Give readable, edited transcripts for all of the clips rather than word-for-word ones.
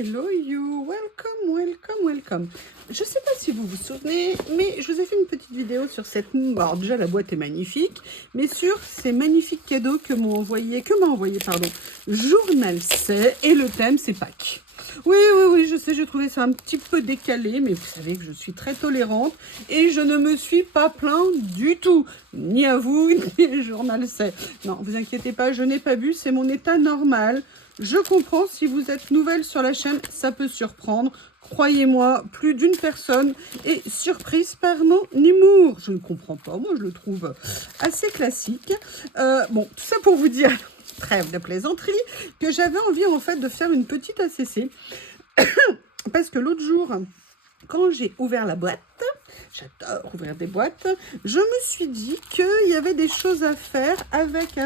Hello you, welcome. Je sais pas si vous vous souvenez, mais je vous ai fait une petite vidéo sur cette... Alors déjà la boîte est magnifique, mais sur ces magnifiques cadeaux que m'a envoyé, Journal C, et le thème c'est Pâques. Oui, je sais, j'ai trouvé ça un petit peu décalé, mais vous savez que je suis très tolérante et je ne me suis pas plainte du tout, ni à vous, ni au Journal C. Non, vous inquiétez pas, je n'ai pas bu, c'est mon état normal. Je comprends, si vous êtes nouvelle sur la chaîne, ça peut surprendre. Croyez-moi, plus d'une personne est surprise par mon humour. Je ne comprends pas, moi je le trouve assez classique. Bon, tout ça pour vous dire, trêve de plaisanterie, que j'avais envie en fait de faire une petite ACC. Parce que l'autre jour, quand j'ai ouvert la boîte, j'adore ouvrir des boîtes, je me suis dit qu'il y avait des choses à faire avec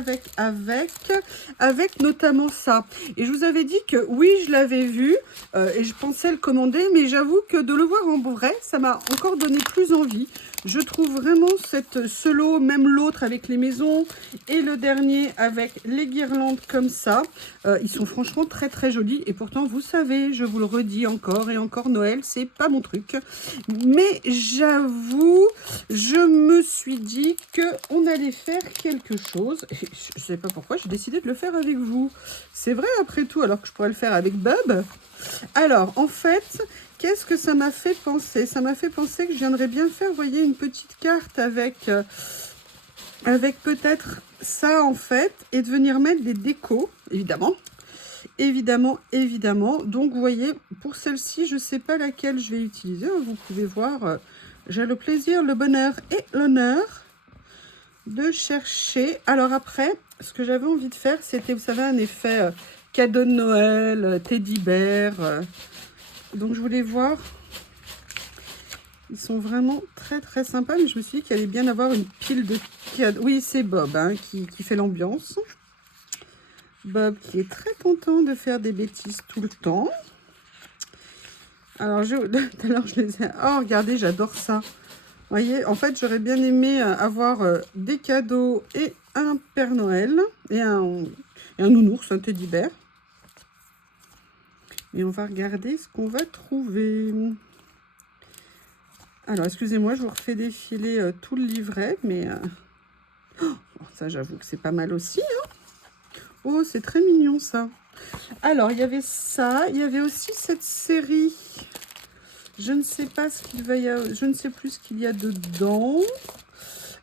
notamment ça. Et je vous avais dit que oui, je l'avais vu et je pensais le commander, mais j'avoue que de le voir en vrai, ça m'a encore donné plus envie. Je trouve vraiment ce lot, même l'autre avec les maisons et le dernier avec les guirlandes comme ça. Ils sont franchement très jolis et pourtant vous savez, je vous le redis encore et encore, Noël c'est pas mon truc. Mais j'avoue, je me suis dit qu'on allait faire quelque chose. Et je sais pas pourquoi j'ai décidé de le faire avec vous. C'est vrai après tout, alors que je pourrais le faire avec Bob. Alors en fait, qu'est-ce que ça m'a fait penser? Ça m'a fait penser que je viendrais bien faire, vous voyez, une petite carte avec peut-être ça en fait, et de venir mettre des décos, évidemment. Donc, vous voyez, pour celle-ci, je ne sais pas laquelle je vais utiliser. Vous pouvez voir, j'ai le plaisir, le bonheur et l'honneur de chercher. Alors après, ce que j'avais envie de faire, c'était, vous savez, un effet cadeau de Noël, teddy bear. Donc, je voulais voir. Ils sont vraiment très sympas, mais je me suis dit qu'il allait bien avoir une pile de cadeaux. Oui, c'est Bob hein, qui fait l'ambiance. Bob qui est très content de faire des bêtises tout le temps. Alors, tout à l'heure, je les ai... Oh, regardez, j'adore ça. Vous voyez, en fait, j'aurais bien aimé avoir des cadeaux et un Père Noël et un nounours, un teddy bear. Et on va regarder ce qu'on va trouver. Alors, excusez-moi, je vous refais défiler tout le livret, mais... Oh, ça, j'avoue que c'est pas mal aussi. Hein. Oh, c'est très mignon, ça. Alors, il y avait ça. Il y avait aussi cette série... Je ne sais pas ce qu'il va y avoir, je ne sais plus ce qu'il y a dedans.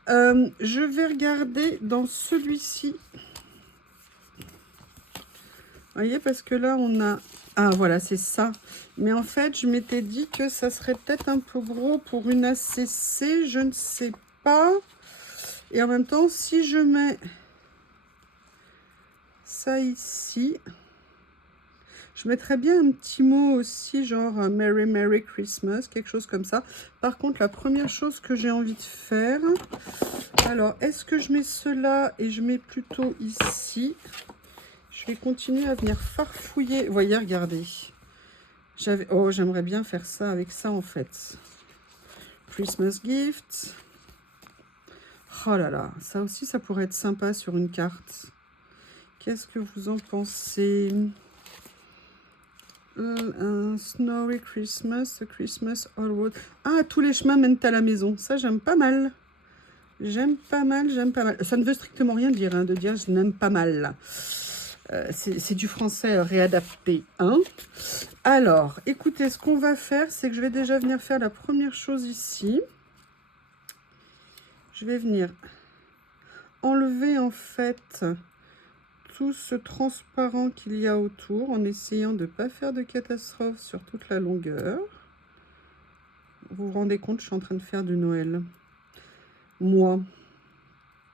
Je vais regarder dans celui-ci. Vous voyez, parce que là, on a... Ah, voilà, c'est ça. Mais en fait, je m'étais dit que ça serait peut-être un peu gros pour une ACC. Je ne sais pas. Et en même temps, si je mets ça ici... Je mettrais bien un petit mot aussi, genre Merry Christmas, quelque chose comme ça. Par contre, la première chose que j'ai envie de faire... Alors, est-ce que je mets cela et je mets plutôt ici? Je vais continuer à venir farfouiller. Vous voyez, regardez. Oh, j'aimerais bien faire ça avec ça, en fait. Christmas gift. Oh là là, ça aussi, ça pourrait être sympa sur une carte. Qu'est-ce que vous en pensez ? Snowy Christmas, Christmas all road. Ah, tous les chemins mènent à la maison. Ça, j'aime pas mal. J'aime pas mal. Ça ne veut strictement rien dire, hein, de dire je n'aime pas mal. C'est du français réadapté. Hein. Alors, écoutez, ce qu'on va faire, c'est que je vais déjà venir faire la première chose ici. Je vais venir enlever, en fait... tout ce transparent qu'il y a autour en essayant de ne pas faire de catastrophe sur toute la longueur. Vous vous rendez compte, je suis en train de faire du Noël. Moi.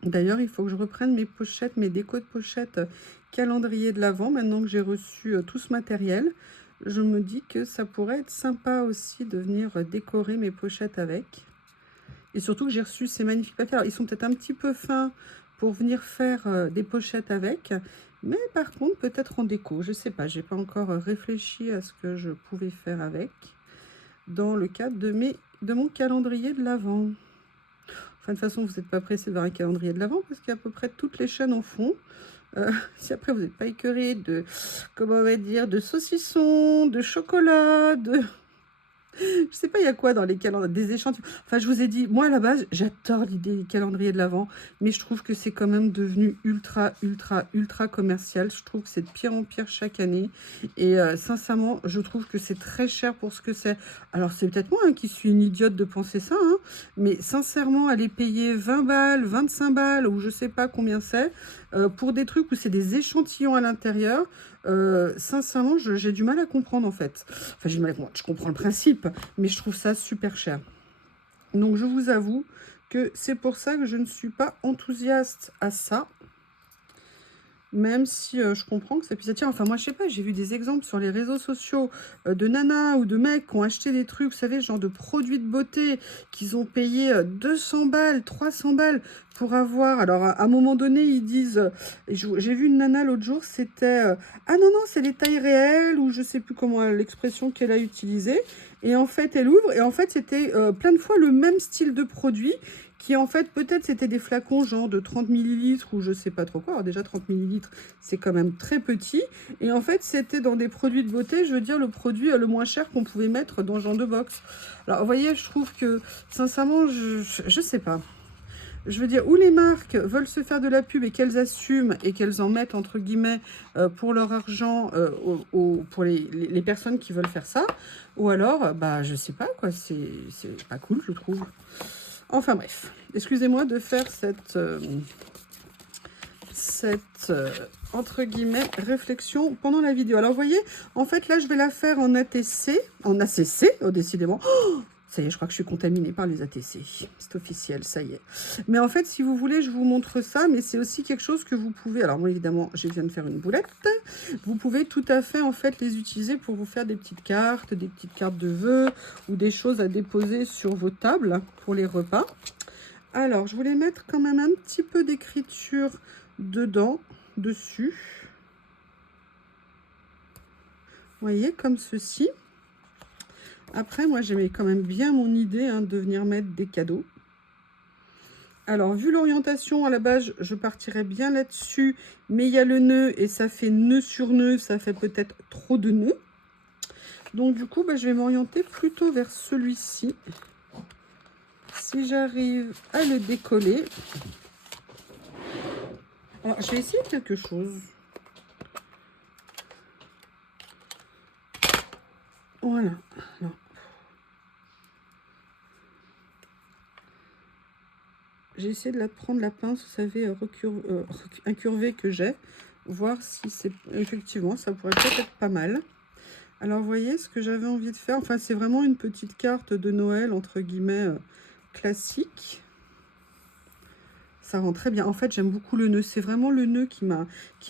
D'ailleurs, il faut que je reprenne mes pochettes, mes décos de pochettes calendrier de l'Avent. Maintenant que j'ai reçu tout ce matériel, je me dis que ça pourrait être sympa aussi de venir décorer mes pochettes avec. Et surtout que j'ai reçu ces magnifiques papiers. Alors, ils sont peut-être un petit peu fins pour venir faire des pochettes avec. Mais par contre, peut-être en déco. Je ne sais pas, je n'ai pas encore réfléchi à ce que je pouvais faire avec. Dans le cadre de mon calendrier de l'Avent. Enfin, de toute façon, vous n'êtes pas pressé de voir un calendrier de l'Avent parce qu'à peu près toutes les chaînes en font. Si après vous n'êtes pas écœuré de, comment on va dire, de saucisson, de chocolat, de... Je sais pas, il y a quoi dans les calendriers, des échantillons. Enfin, je vous ai dit, moi, à la base, j'adore l'idée des calendriers de l'Avent, mais je trouve que c'est quand même devenu ultra commercial. Je trouve que c'est de pire en pire chaque année. Et sincèrement, je trouve que c'est très cher pour ce que c'est. Alors, c'est peut-être moi hein, qui suis une idiote de penser ça, hein, mais sincèrement, aller payer 20 balles, 25 balles, ou je sais pas combien c'est, pour des trucs où c'est des échantillons à l'intérieur, sincèrement, j'ai du mal à comprendre en fait. Enfin, j'ai du mal à comprendre. Je comprends le principe, mais je trouve ça super cher. Donc, je vous avoue que c'est pour ça que je ne suis pas enthousiaste à ça. Même si je comprends que ça puisse attirer. Enfin, moi, je sais pas, j'ai vu des exemples sur les réseaux sociaux de nanas ou de mecs qui ont acheté des trucs, vous savez, genre de produits de beauté, qu'ils ont payé 200 balles, 300 balles pour avoir... Alors, à un moment donné, ils disent... j'ai vu une nana l'autre jour, c'était... ah non, non, c'est les tailles réelles, ou je sais plus comment l'expression qu'elle a utilisée. Et en fait, elle ouvre, et en fait, c'était plein de fois le même style de produit, qui en fait, peut-être c'était des flacons genre de 30 millilitres ou je sais pas trop quoi. Alors déjà 30 millilitres, c'est quand même très petit. Et en fait, c'était dans des produits de beauté, je veux dire le produit le moins cher qu'on pouvait mettre dans ce genre de box. Alors vous voyez, je trouve que sincèrement, je sais pas. Je veux dire, où les marques veulent se faire de la pub et qu'elles assument et qu'elles en mettent, entre guillemets, pour leur argent, pour les personnes qui veulent faire ça, ou alors, bah, je sais pas, quoi, c'est pas cool, je trouve. Enfin bref, excusez-moi de faire cette entre guillemets, réflexion pendant la vidéo. Alors, vous voyez, en fait, là, je vais la faire en ATC, en ACC, oh, décidément. Oh, ça y est, je crois que je suis contaminée par les ATC. C'est officiel, ça y est. Mais en fait, si vous voulez, je vous montre ça, mais c'est aussi quelque chose que vous pouvez... Alors, moi, évidemment, je viens de faire une boulette. Vous pouvez tout à fait, en fait, les utiliser pour vous faire des petites cartes de vœux ou des choses à déposer sur vos tables pour les repas. Alors, je voulais mettre quand même un petit peu d'écriture dedans, dessus. Vous voyez, comme ceci. Après, moi, j'aimais quand même bien mon idée hein, de venir mettre des cadeaux. Alors, vu l'orientation, à la base, je partirais bien là-dessus. Mais il y a le nœud et ça fait nœud sur nœud. Ça fait peut-être trop de nœuds. Donc, du coup, bah, je vais m'orienter plutôt vers celui-ci. Si j'arrive à le décoller. Alors, je vais essayer quelque chose. Voilà. Alors, j'ai essayé de prendre la pince, vous savez, incurvée que j'ai, voir si c'est effectivement, ça pourrait peut-être être pas mal. Alors, vous voyez ce que j'avais envie de faire. Enfin, c'est vraiment une petite carte de Noël, entre guillemets, classique. Ça rend très bien. En fait, j'aime beaucoup le nœud. C'est vraiment le nœud qui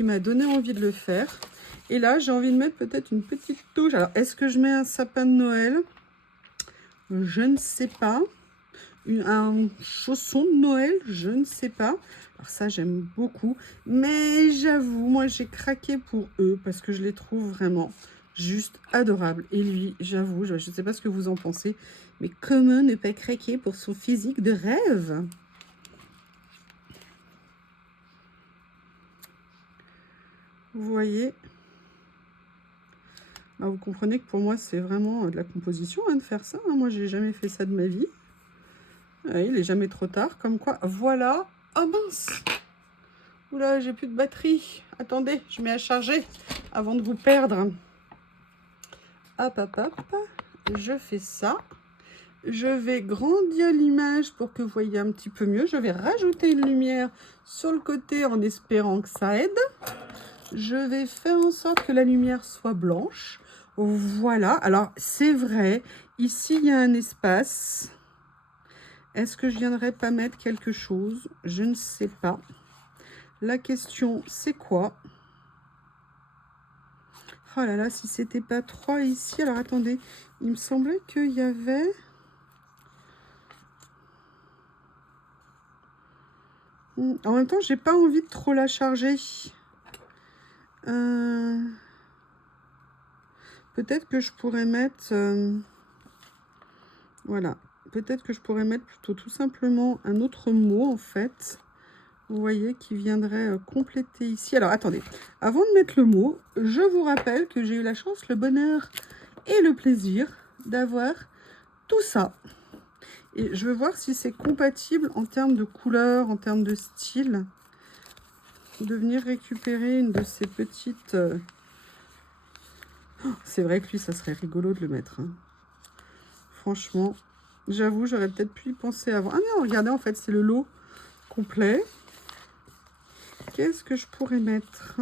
m'a donné envie de le faire. Et là, j'ai envie de mettre peut-être une petite touche. Alors, est-ce que je mets un sapin de Noël? Je ne sais pas. Un chausson de Noël, je ne sais pas. Alors ça, j'aime beaucoup. Mais j'avoue, moi, j'ai craqué pour eux parce que je les trouve vraiment juste adorables. Et lui, j'avoue, je ne sais pas ce que vous en pensez, mais comment ne pas craquer pour son physique de rêve? Vous voyez? Alors, vous comprenez que pour moi, c'est vraiment de la composition hein, de faire ça. Hein. Moi, j'ai jamais fait ça de ma vie. Il n'est jamais trop tard. Comme quoi, voilà. Oh mince! Oula, j'ai plus de batterie. Attendez, je mets à charger avant de vous perdre. Hop, hop, hop. Je fais ça. Je vais grandir l'image pour que vous voyez un petit peu mieux. Je vais rajouter une lumière sur le côté en espérant que ça aide. Je vais faire en sorte que la lumière soit blanche. Voilà. Alors, c'est vrai. Ici, il y a un espace. Est-ce que je viendrai pas mettre quelque chose? Je ne sais pas. La question, c'est quoi? Oh là là, si c'était pas 3 ici. Alors, attendez. Il me semblait qu'il y avait... En même temps, j'ai pas envie de trop la charger. Peut-être que je pourrais mettre... voilà. Peut-être que je pourrais mettre plutôt tout simplement un autre mot, en fait. vous voyez, qui viendrait compléter ici. Alors, attendez, avant de mettre le mot, je vous rappelle que j'ai eu la chance, le bonheur et le plaisir d'avoir tout ça. Et je veux voir si c'est compatible en termes de couleur, en termes de style, de venir récupérer une de ces petites... Oh, c'est vrai que lui, ça serait rigolo de le mettre. Hein. Franchement, j'avoue, j'aurais peut-être pu y penser avant. Ah non, regardez, en fait, c'est le lot complet. Qu'est-ce que je pourrais mettre?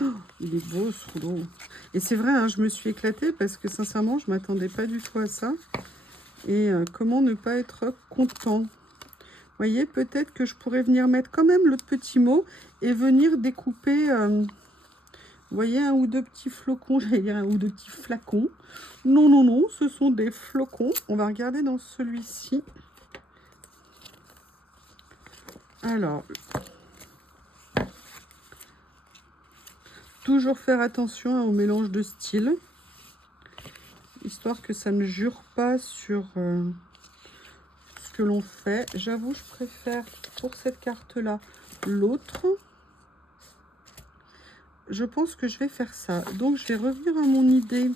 Oh, il est beau ce rouleau. Et c'est vrai, hein, je me suis éclatée parce que sincèrement, je ne m'attendais pas du tout à ça. Et comment ne pas être content? Vous voyez, peut-être que je pourrais venir mettre quand même l'autre petit mot et venir découper, vous voyez, un ou deux petits flocons, j'allais dire un ou deux petits flacons. Non, non, non, ce sont des flocons. On va regarder dans celui-ci. Alors, toujours faire attention au mélange de styles, histoire que ça ne jure pas sur ce que l'on fait. J'avoue, je préfère pour cette carte-là l'autre. Je pense que je vais faire ça. Donc, je vais revenir à mon idée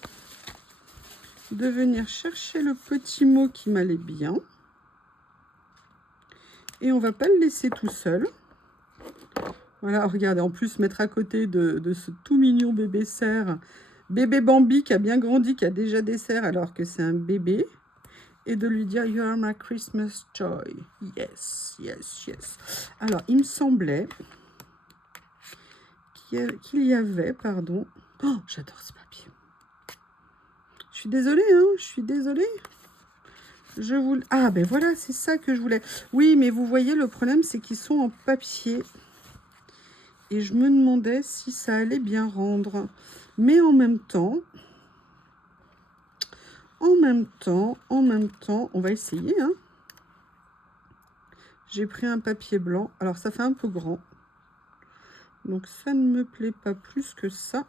de venir chercher le petit mot qui m'allait bien. Et on va pas le laisser tout seul. Voilà, regardez, en plus, mettre à côté de ce tout mignon bébé cerf, bébé Bambi qui a bien grandi, qui a déjà des cerfs alors que c'est un bébé. Et de lui dire « You are my Christmas joy ». Yes, yes, yes. Alors, il me semblait qu'il y avait, pardon... Oh, j'adore ce papier. Je suis désolée, hein, je suis désolée. Je voulais... Ah, ben voilà, c'est ça que je voulais. Oui, mais vous voyez, le problème, c'est qu'ils sont en papier. Et je me demandais si ça allait bien rendre. Mais en même temps, on va essayer. Hein. J'ai pris un papier blanc. Alors, ça fait un peu grand. Donc, ça ne me plaît pas plus que ça.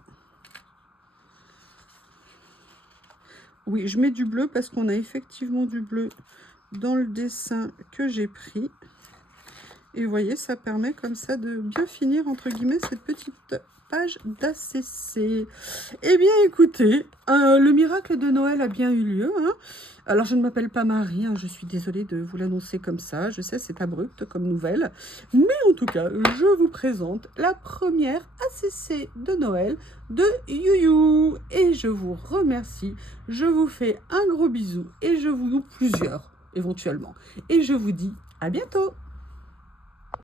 Oui, je mets du bleu parce qu'on a effectivement du bleu dans le dessin que j'ai pris. Et vous voyez, ça permet comme ça de bien finir, entre guillemets, cette petite page d'ACC. Eh bien, écoutez, le miracle de Noël a bien eu lieu. Hein. Alors, je ne m'appelle pas Marie, hein, je suis désolée de vous l'annoncer comme ça. Je sais, c'est abrupt comme nouvelle. Mais en tout cas, je vous présente la première ACC de Noël de YouYou. Et je vous remercie. Je vous fais un gros bisou et je vous loue plusieurs, éventuellement. Et je vous dis à bientôt.